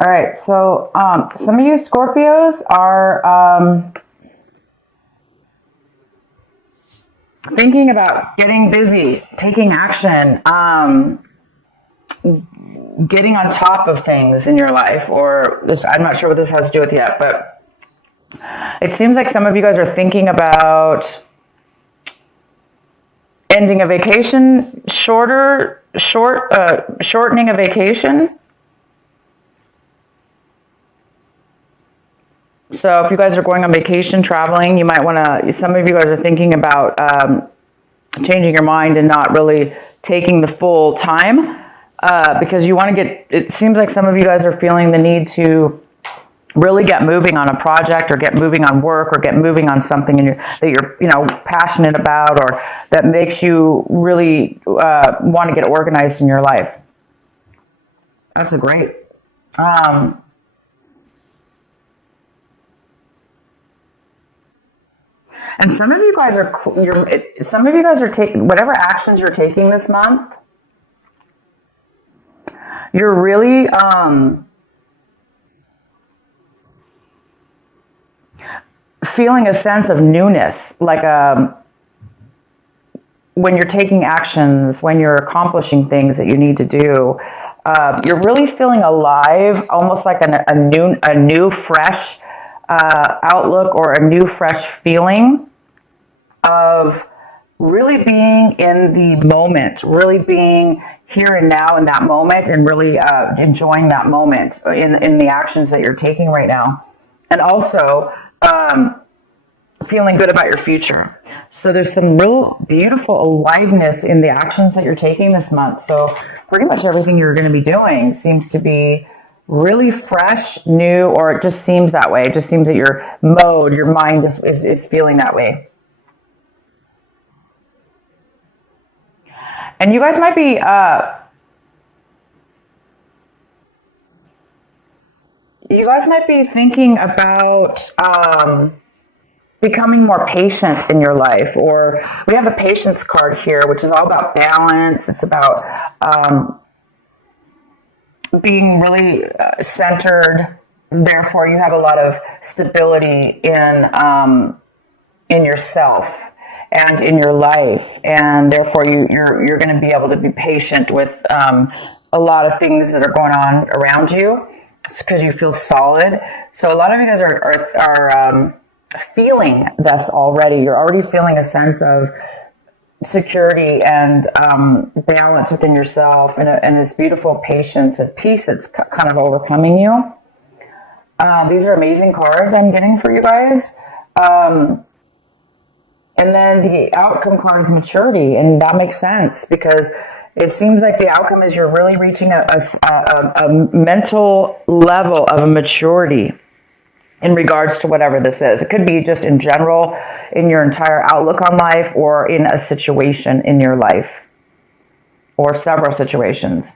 All right, so some of you Scorpios are thinking about getting busy, taking action, getting on top of things in your life, or this, I'm not sure what this has to do with yet, but it seems like some of you guys are thinking about ending a vacation, shortening a vacation. So if you guys are going on vacation, traveling, you might want to, some of you guys are thinking about changing your mind and not really taking the full time because you want to get, it seems like some of you guys are feeling the need to really get moving on a project or get moving on work or get moving on something that you're passionate about or that makes you really want to get organized in your life. That's a great. And some of you guys are taking whatever actions you're taking this month. You're really feeling a sense of newness, like when you're taking actions, when you're accomplishing things that you need to do. You're really feeling alive, almost like a new fresh outlook or a new fresh feeling of really being in the moment, really being here and now in that moment, and really enjoying that moment in the actions that you're taking right now, and also feeling good about your future. So there's some real beautiful aliveness in the actions that you're taking this month. So pretty much everything you're going to be doing seems to be really fresh, new, or it just seems that way. It just seems that your mode, your mind is feeling that way. And you guys might be thinking about becoming more patient in your life. Or we have the patience card here, which is all about balance. It's about being really centered. Therefore, you have a lot of stability in yourself and in your life, and therefore you're going to be able to be patient with a lot of things that are going on around you because you feel solid. So a lot of you guys are feeling this already. You're already feeling a sense of security and balance within yourself, and this beautiful patience and peace that's kind of overcoming you. These are amazing cards I'm getting for you guys. And then the outcome card is maturity, and that makes sense because it seems like the outcome is you're really reaching a mental level of maturity in regards to whatever this is. It could be just in general in your entire outlook on life, or in a situation in your life, or several situations.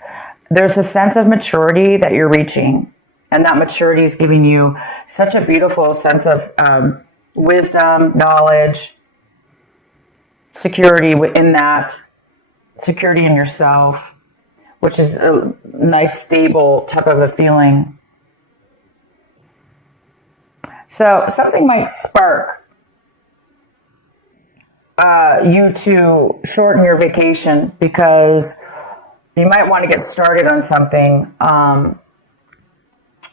There's a sense of maturity that you're reaching, and that maturity is giving you such a beautiful sense of wisdom, knowledge, security within that, security in yourself, which is a nice, stable type of a feeling. So something might spark you to shorten your vacation because you might want to get started on something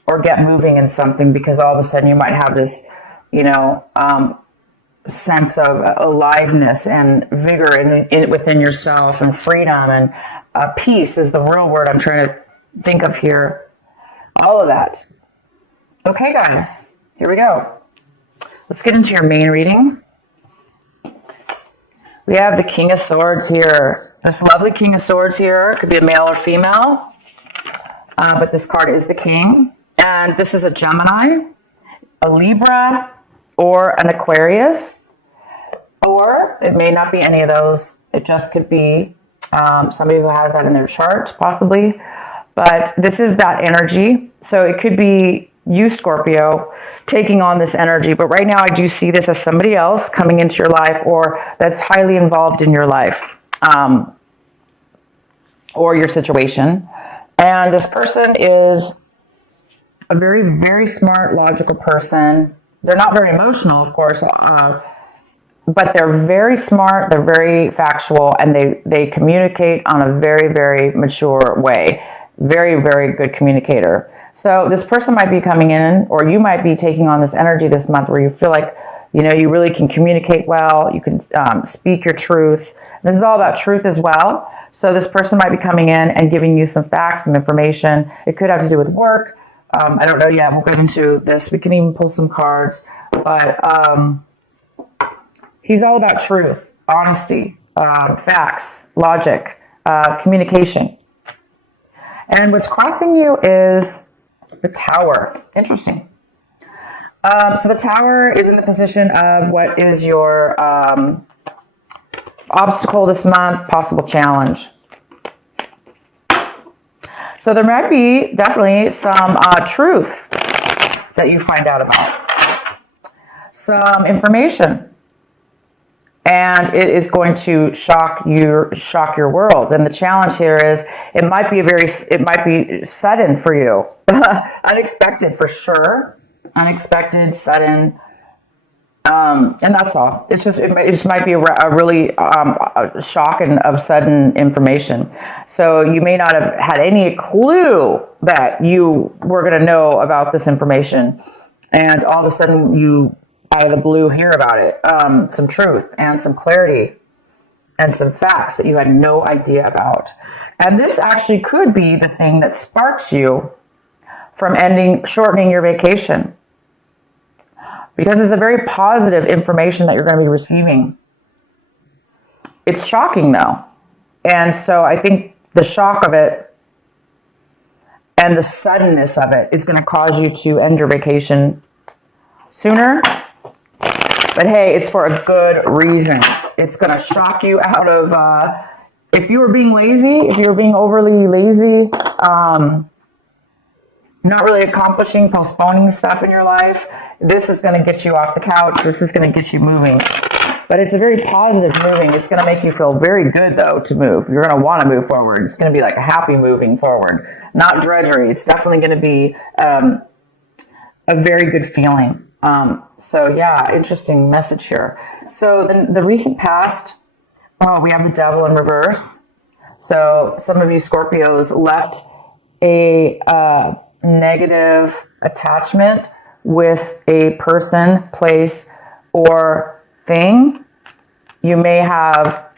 or get moving in something, because all of a sudden you might have this, sense of aliveness and vigor within yourself, and freedom, and peace is the real word I'm trying to think of here. All of that. Okay, guys, here we go. Let's get into your main reading. We have the King of Swords here. This lovely King of Swords here could be a male or female, but this card is the King. And this is a Gemini, a Libra, or an Aquarius. Or it may not be any of those. It just could be somebody who has that in their chart, possibly. But this is that energy. So it could be you, Scorpio, taking on this energy. But right now I do see this as somebody else coming into your life, or that's highly involved in your life, or your situation. And this person is a very, very smart, logical person. They're not very emotional, of course, but they're very smart, they're very factual, and they communicate on a very, very mature way. Very, very good communicator. So this person might be coming in, or you might be taking on this energy this month where you feel like, you really can communicate well, you can speak your truth. This is all about truth as well. So this person might be coming in and giving you some facts, some information. It could have to do with work. I don't know yet. We'll get into this. We can even pull some cards. But he's all about truth, honesty, facts, logic, communication. And what's crossing you is the Tower. Interesting. So the Tower is in the position of what is your obstacle this month, possible challenge. So there might be definitely some truth that you find out about, some information, and it is going to shock your world. And the challenge here is it might be sudden for you, unexpected for sure, unexpected, sudden. And that's all. It just might be a really shock and of sudden information. So you may not have had any clue that you were going to know about this information, and all of a sudden you, out of the blue, hear about it. Some truth and some clarity and some facts that you had no idea about. And this actually could be the thing that sparks you from shortening your vacation. Because it's a very positive information that you're going to be receiving. It's shocking though. And so I think the shock of it and the suddenness of it is going to cause you to end your vacation sooner. But hey, it's for a good reason. It's going to shock you out of, if you were being lazy, if you were being overly lazy, not really accomplishing, postponing stuff in your life, this is going to get you off the couch. This is going to get you moving. But it's a very positive moving. It's going to make you feel very good, though, to move. You're going to want to move forward. It's going to be like a happy moving forward, not drudgery. It's definitely going to be a very good feeling. So, yeah, interesting message here. So the recent past, we have the Devil in reverse. So some of you Scorpios left a negative attachment with a person, place, or thing. You may have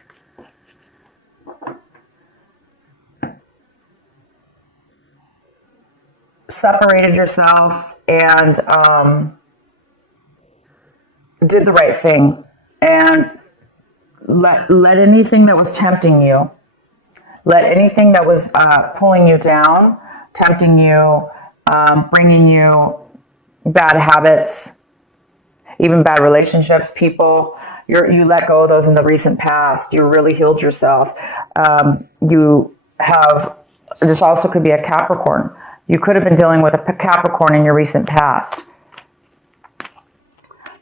separated yourself and did the right thing, and let anything that was tempting you, let anything that was pulling you down, tempting you, bringing you bad habits, even bad relationships, people, you let go of those in the recent past. You really healed yourself. You have, this also could be a Capricorn. You could have been dealing with a Capricorn in your recent past.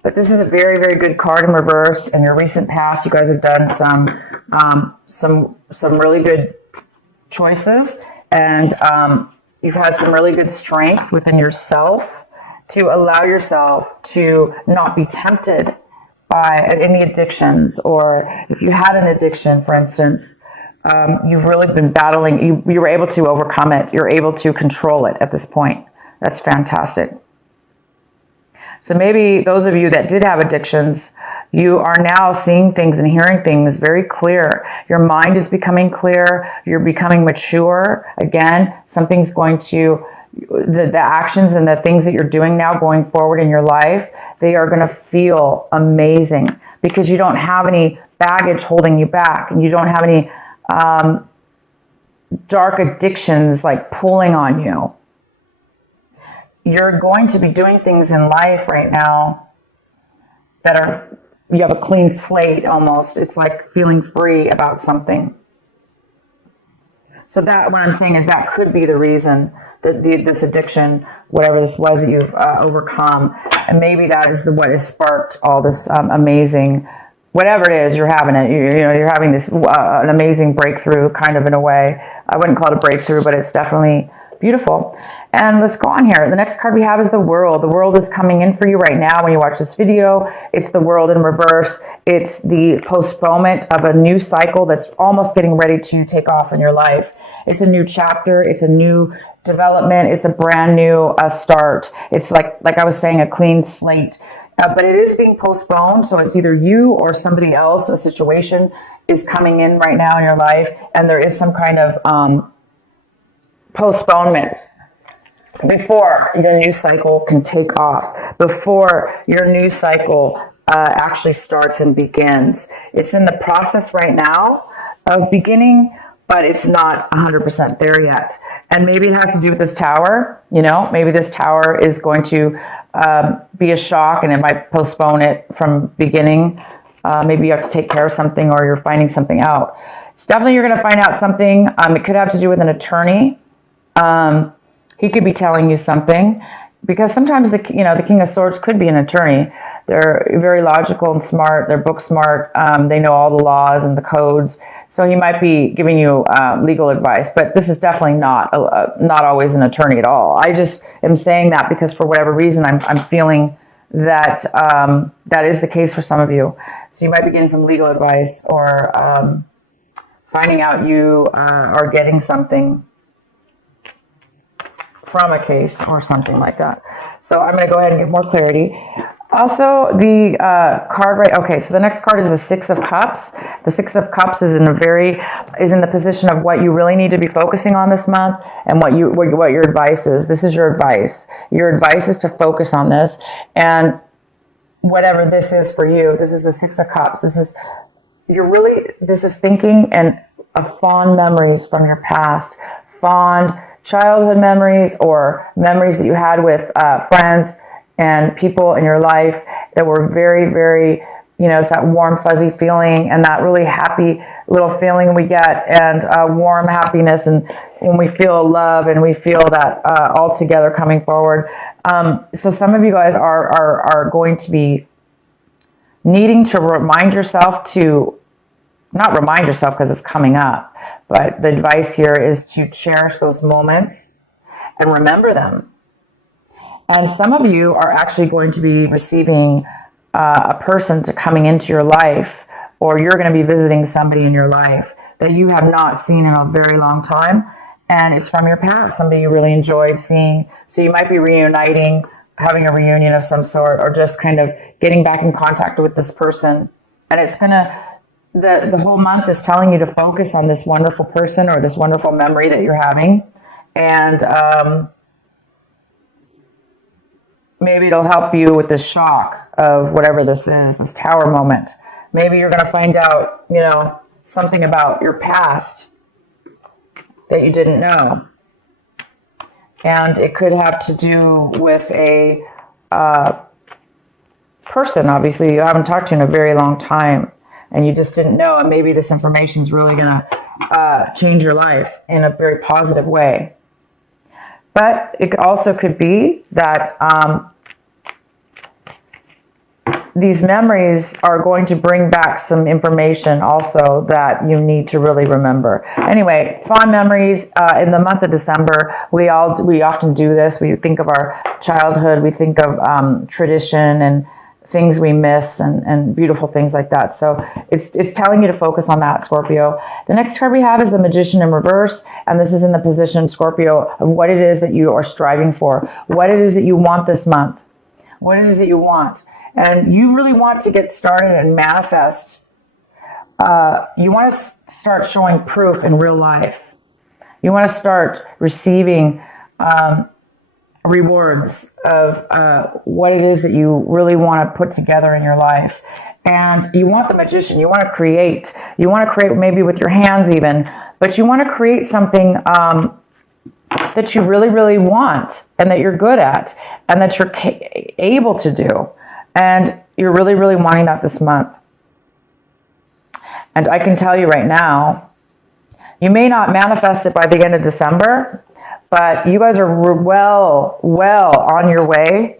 But this is a very, very good card in reverse. In your recent past, you guys have done some really good choices, and you've had some really good strength within yourself to allow yourself to not be tempted by any addictions. Or if you had an addiction, for instance, you've really been battling, you were able to overcome it. You're able to control it at this point. That's fantastic. So maybe those of you that did have addictions, you are now seeing things and hearing things very clear. Your mind is becoming clear. You're becoming mature. Again, something's going to, the actions and the things that you're doing now going forward in your life, they are going to feel amazing because you don't have any baggage holding you back, and you don't have any dark addictions like pulling on you. You're going to be doing things in life right now that are, you have a clean slate almost. It's like feeling free about something. So that, what I'm saying is that could be the reason that this addiction, whatever this was that you've overcome, and maybe that is what has sparked all this amazing, whatever it is, you're having it. You're having this an amazing breakthrough, kind of, in a way. I wouldn't call it a breakthrough, but it's definitely Beautiful. And let's go on here. The next card we have is the World. The World is coming in for you right now when you watch this video. It's the World in reverse. It's the postponement of a new cycle that's almost getting ready to take off in your life. It's a new chapter. It's a new development. It's a brand new start. It's like I was saying, a clean slate. But it is being postponed. So it's either you or somebody else, a situation is coming in right now in your life. And there is some kind of postponement before your new cycle can take off, before your new cycle actually starts and begins. It's in the process right now of beginning, but it's not 100% there yet. And maybe it has to do with this tower. You know, maybe this tower is going to be a shock, and it might postpone it from beginning. Maybe you have to take care of something, or you're finding something out. It's definitely you're going to find out something. It could have to do with an attorney. He could be telling you something, because sometimes the King of Swords could be an attorney. They're very logical and smart. They're book smart. They know all the laws and the codes. So he might be giving you legal advice, but this is definitely not always an attorney at all. I just am saying that because for whatever reason, I'm feeling that that is the case for some of you. So you might be getting some legal advice, or finding out you are getting something from a case or something like that. So I'm going to go ahead and get more clarity. Also, the card okay, so the next card is the Six of Cups. The Six of Cups is in the position of what you really need to be focusing on this month, and what your advice is. This is your advice. Your advice is to focus on this, and whatever this is for you. This is the Six of Cups. This is thinking and fond memories from your past, fond childhood memories, or memories that you had with friends and people in your life that were very, very, it's that warm, fuzzy feeling, and that really happy little feeling we get, and warm happiness, and when we feel love and we feel that all together coming forward. So some of you guys are going to be needing to not remind yourself because it's coming up, but the advice here is to cherish those moments and remember them. And some of you are actually going to be receiving a person coming into your life, or you're going to be visiting somebody in your life that you have not seen in a very long time, and it's from your past, somebody you really enjoyed seeing. So you might be reuniting, having a reunion of some sort, or just kind of getting back in contact with this person. And it's going to, the whole month is telling you to focus on this wonderful person or this wonderful memory that you're having. And maybe it'll help you with this shock of whatever this is, this tower moment. Maybe you're going to find out, something about your past that you didn't know. And it could have to do with a person, obviously, you haven't talked to in a very long time, and you just didn't know, and maybe this information is really going to change your life in a very positive way. But it also could be that these memories are going to bring back some information also that you need to really remember. Anyway, fond memories in the month of December. We often do this. We think of our childhood. We think of tradition and things we miss, and beautiful things like that. So it's telling you to focus on that, Scorpio. The next card we have is the Magician in reverse, and this is in the position, Scorpio, of what it is that you are striving for, what it is that you want this month, what it is that you want. And you really want to get started and manifest. You want to start showing proof in real life. You want to start receiving rewards of what it is that you really want to put together in your life. And you want the Magician. You want to create. You want to create maybe with your hands even. But you want to create something that you really, really want, and that you're good at, and that you're able to do. And you're really, really wanting that this month. And I can tell you right now, you may not manifest it by the end of December, but you guys are well on your way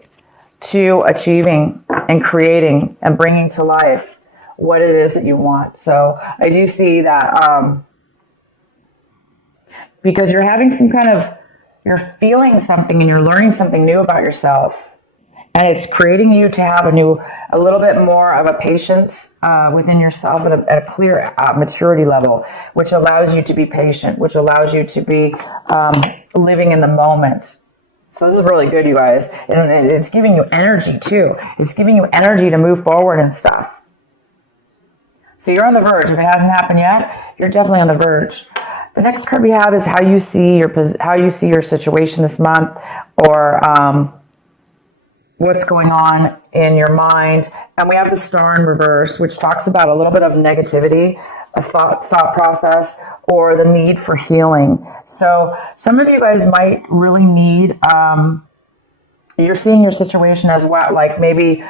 to achieving and creating and bringing to life what it is that you want. So I do see that because you're having some kind of you're feeling something and you're learning something new about yourself. And it's creating you to have a little bit more of a patience within yourself at a clear maturity level, which allows you to be patient, which allows you to be living in the moment. So this is really good, you guys. And it's giving you energy, too. It's giving you energy to move forward and stuff. So you're on the verge. If it hasn't happened yet, you're definitely on the verge. The next card we have is how you see your situation this month, or what's going on in your mind. And we have the Star in reverse, which talks about a little bit of negativity, a thought process, or the need for healing. So some of you guys might really need, you're seeing your situation as well, like maybe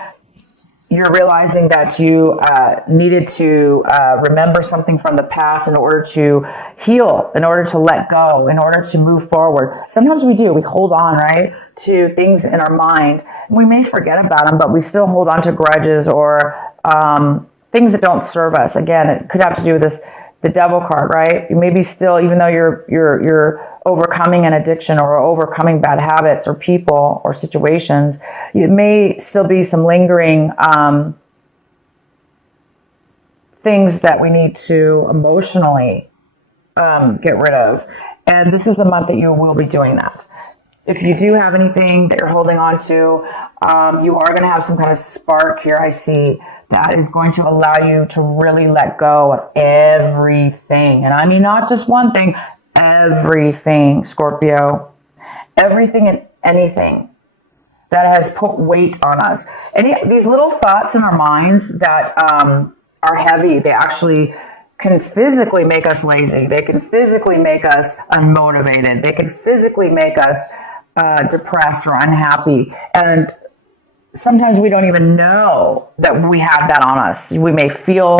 you're realizing that you needed to remember something from the past in order to heal, in order to let go, in order to move forward. Sometimes we do. We hold on, right, to things in our mind. We may forget about them, but we still hold on to grudges or things that don't serve us. Again, it could have to do with the devil card, right? You may be still, even though you're overcoming an addiction or overcoming bad habits or people or situations, it may still be some lingering things that we need to emotionally get rid of. And this is the month that you will be doing that. If you do have anything that you're holding on to, you are going to have some kind of spark here, I see, that is going to allow you to really let go of everything. And I mean, not just one thing, everything, Scorpio. Everything and anything that has put weight on us. These little thoughts in our minds that are heavy, they actually can physically make us lazy. They can physically make us unmotivated. They can physically make us depressed or unhappy. And sometimes we don't even know that we have that on us. We may feel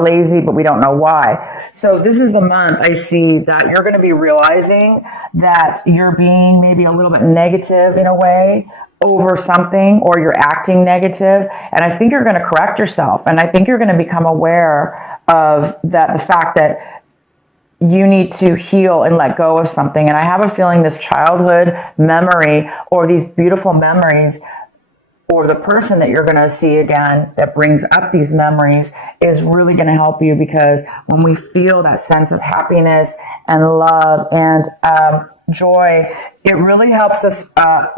lazy, but we don't know why. So this is the month I see that you're going to be realizing that you're being maybe a little bit negative in a way over something, or you're acting negative. And I think you're going to correct yourself. And I think you're going to become aware of that, the fact that you need to heal and let go of something. And I have a feeling this childhood memory, or these beautiful memories, or the person that you're going to see again that brings up these memories, is really going to help you, because when we feel that sense of happiness and love and joy, it really helps us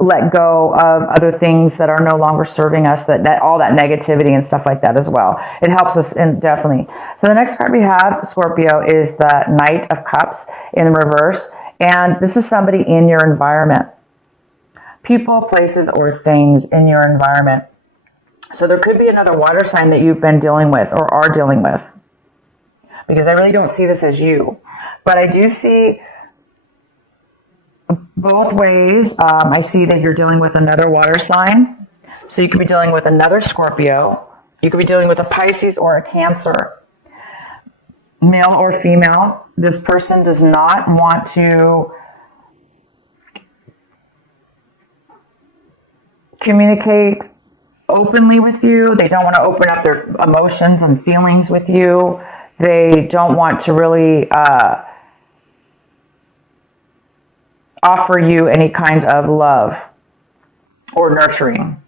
let go of other things that are no longer serving us, that all that negativity and stuff like that as well. It helps us, definitely. So the next card we have, Scorpio, is the Knight of Cups in reverse. And this is somebody in your environment. People, places, or things in your environment. So there could be another water sign that you've been dealing with or are dealing with, because I really don't see this as you. But I do see both ways. I see that you're dealing with another water sign. So you could be dealing with another Scorpio. You could be dealing with a Pisces or a Cancer, male or female. This person does not want to communicate openly with you. They don't want to open up their emotions and feelings with you. They don't want to really offer you any kind of love or nurturing.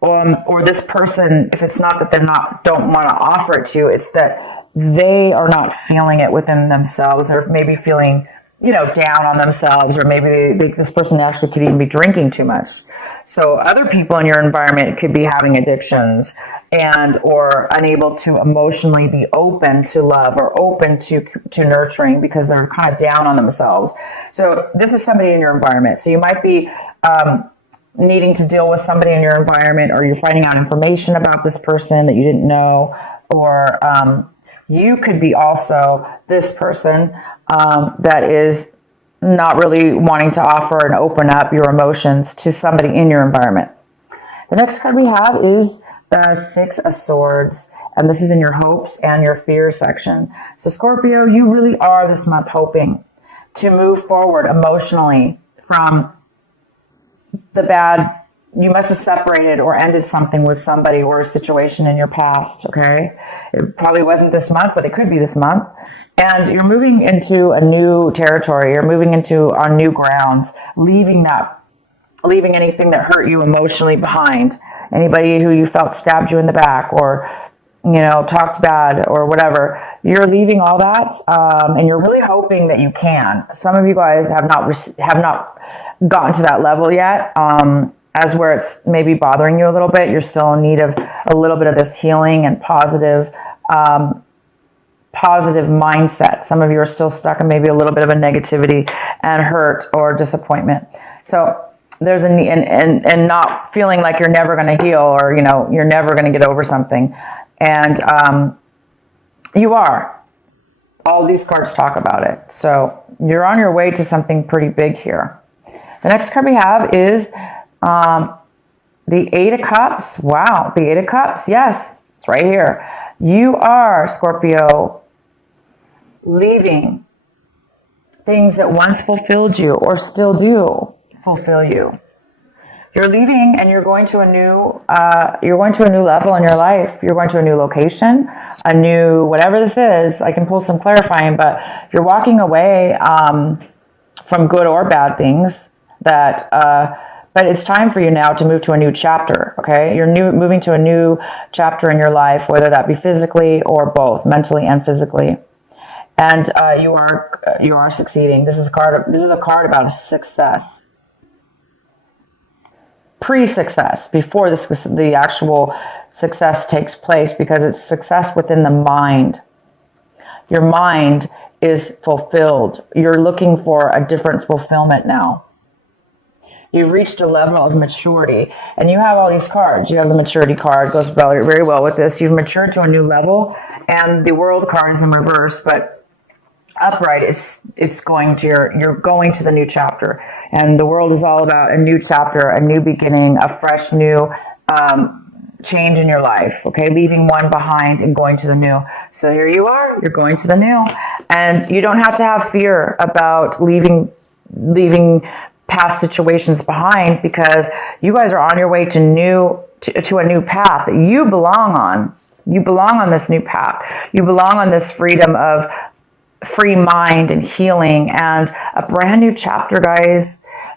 Or this person, if it's not that they don't want to offer it to you, it's that they are not feeling it within themselves, or maybe feeling, down on themselves, or maybe this person actually could even be drinking too much. So other people in your environment could be having addictions or unable to emotionally be open to love or open to nurturing, because they're kind of down on themselves. So this is somebody in your environment. So you might be needing to deal with somebody in your environment, or you're finding out information about this person that you didn't know, or you could be also this person that is not really wanting to offer and open up your emotions to somebody in your environment. The next card we have is the Six of Swords, and this is in your hopes and your fears section. So Scorpio, you really are this month hoping to move forward emotionally from the bad you must have separated or ended something with somebody or a situation in your past, okay? It probably wasn't this month, but it could be this month. And you're moving into a new territory. You're moving into on new grounds, leaving anything that hurt you emotionally behind. Anybody who you felt stabbed you in the back or, talked bad or whatever. You're leaving all that, and you're really hoping that you can. Some of you guys have not gotten to that level yet. As where it's maybe bothering you a little bit, you're still in need of a little bit of this healing and positive mindset. Some of you are still stuck in maybe a little bit of a negativity and hurt or disappointment. So there's and not feeling like you're never going to heal or, you're never going to get over something. And you are. All these cards talk about it. So you're on your way to something pretty big here. The next card we have is the Eight of Cups. Wow, the Eight of Cups. Yes, it's right here. You are, Scorpio, leaving things that once fulfilled you or still do fulfill you. You're leaving and you're going to a new level in your life. You're going to a new location, a new, whatever this is. I can pull some clarifying, but you're walking away from good or bad things that, but it's time for you now to move to a new chapter, okay? You're moving to a new chapter in your life, whether that be physically or both, mentally and physically. And you are succeeding. This is a card about success. Pre-success, before the actual success takes place, because it's success within the mind. Your mind is fulfilled. You're looking for a different fulfillment now. You've reached a level of maturity, and you have all these cards. You have the maturity card, goes very well with this. You've matured to a new level, and the world card is in reverse, but upright, it's going to you're going to the new chapter. And the world is all about a new chapter, a new beginning, a fresh new change in your life, okay? Leaving one behind and going to the new. So here you are, you're going to the new. And you don't have to have fear about leaving past situations behind, because you guys are on your way to a new path that you belong on. You belong on this new path. You belong on this freedom of free mind and healing and a brand new chapter, guys.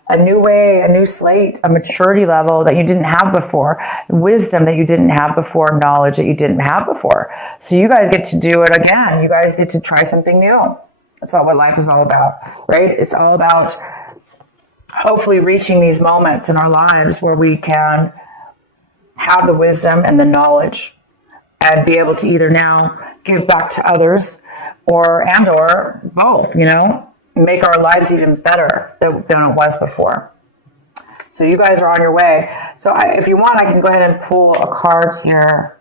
A new way, a new slate, a maturity level that you didn't have before, wisdom that you didn't have before, knowledge that you didn't have before. So you guys get to do it again. You guys get to try something new. That's all what life is all about, right? It's all about hopefully reaching these moments in our lives where we can have the wisdom and the knowledge and be able to either now give back to others or both, make our lives even better than it was before. So you guys are on your way. So if you want, I can go ahead and pull a card here